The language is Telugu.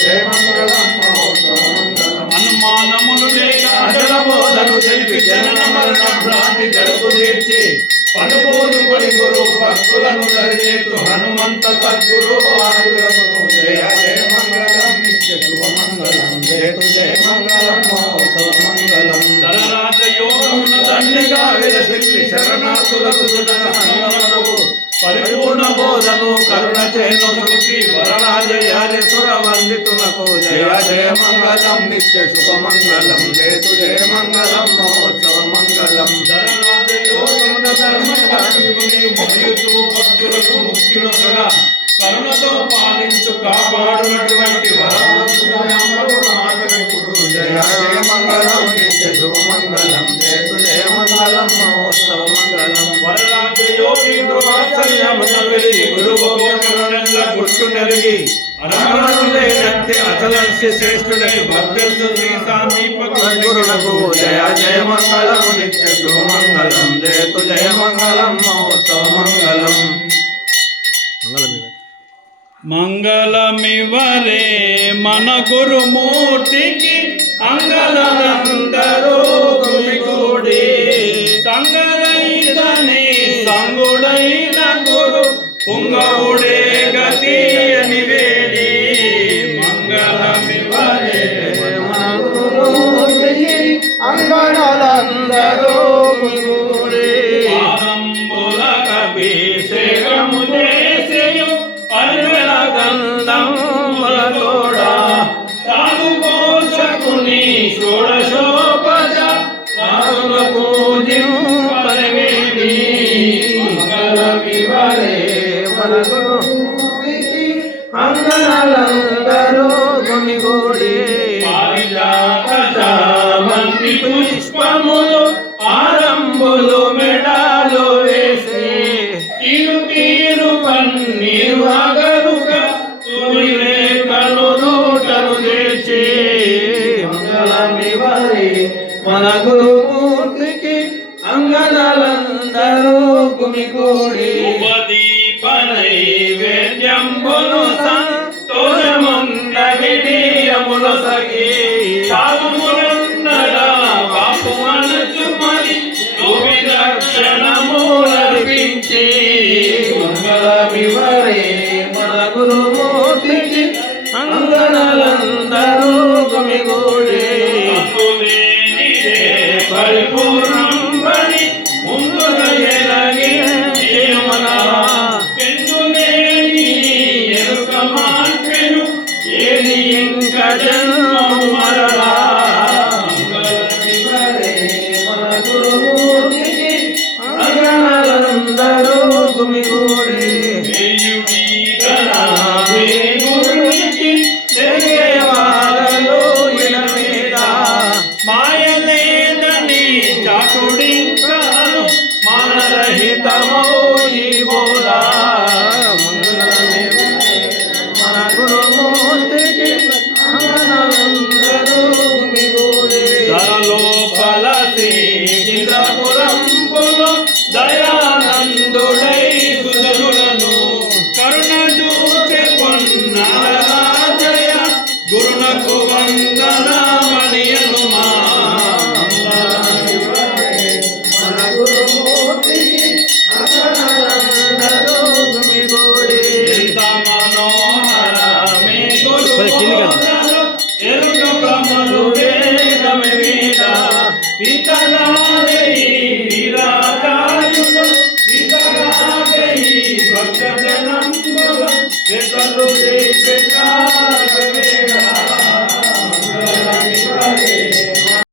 జయ మంగళం అనుమానములు లేక అజల బోధను తెలిపి జనన మరణ భ్రాంతి జడుపు తీర్చి పలుపోదు కొని గురు భక్తులను దరిచేతు హనుమంత సద్గురు ఆరులను జయ జయ మంగళం నిత్య శుభ మంగళం జయతు జయ మంగళం మహోత్సవ మంగళం ధనరాజ యోగమున దండిగా విలసిల్లి శరణార్థులకు సుజనవు పరిపూర్ణ బోధను కరుణ చేను శ్రీ వరరాజయాసుర వందితునకు జయ జయ మంగళం నిత్య శుభ మంగళం జయతు జయ మంగళం మహోత్సవ మంగళం మరియుతూ భక్తులకు ముక్తినొసగా కరుణతో పాలించు కాపాడునటువంటి జయ జయ మంగళం నిత్య శుభ మంగళం జయతు జయ మంగళం మహోత్సవ మంగళం వరరాజ యోగీంద్ర వాత్సల్యమున వెలి గురుగోపికలనెల్ల గుర్తు నెరిగి అరణులేనంటే అచలంసి శ్రేష్ఠుడై భక్తులు శ్రీ సాందీపకులకు జయ జయ మంగళం నిత్య శుభ మంగళం జయతు జయ మంగళం మహోత్సవ మంగళం మంగళమివరే మన గురుమూర్తికి అంగళనందరూ గుమిగూడి సంగరైతని సంగుడైన గురు పుంగవుడే గతి అని వేడి మంగళమివరే మన గురుమూర్తికి అంగళనందరూ గుమిగూడి ఆరంభుల కభిషేకము చేసేయు పల్వెల గంధములతోడా సాధు పోషకుని షోడశోపజ రాజుల పూజింపరవేడి మంగళమివరే మన గురుమూర్తికి అంగళలందరూ గుమిగూడి పారిజాత చామంతి పుష్పములు ఆరంభులు మెడాలు వేసి తీరు తీరు పన్నీరు అగరుగా తుమిరే కను నూటను చేసి మంగళమివరే మన గురుమూర్తికి అంగళలందరూ గుమిగూడి ఉపదీప నైవేద్యంబులు సంతోషమున్న విడియములు సగి సాగుములందడ పాపు మనసు మరి రక్షణములర్పించి మంగళమివరే మన గురుమూర్తికి అంగళలందరూ గుమిగూడి పరిపూర్ణం బడి ముందుగా ఎలాగే మన పెందులేని ఎరుక మార్పెను ఏది ఇంకా జన్మము మరలా మంగళమివరే మన గురుమూర్తికి అంగళలందరూ గుమిగూడి గురునికి తెలియవారలో ఇల మీద మాయలేదని చాటుడింకాను మానరహితమో ఈ బోధా మంగళమివరే మన గురుమూర్తికి అంగళలందరూ గుమిగూడి ధరలోపల శ్రీ చిత్రపురంబులో దయానందుడై సుధరులను కరుణ చూచి పొన్నారాజయ గురునకు వందనమనియను మా మన గురుమూర్తికి అంగళలందరూ గుమిగూడి ఎంత మనోహరమే గురు ఎరుక బ్రహ్మలు వేదమే వేద పితలారే విరాజాయులు వితలారే భక్త జనంబులు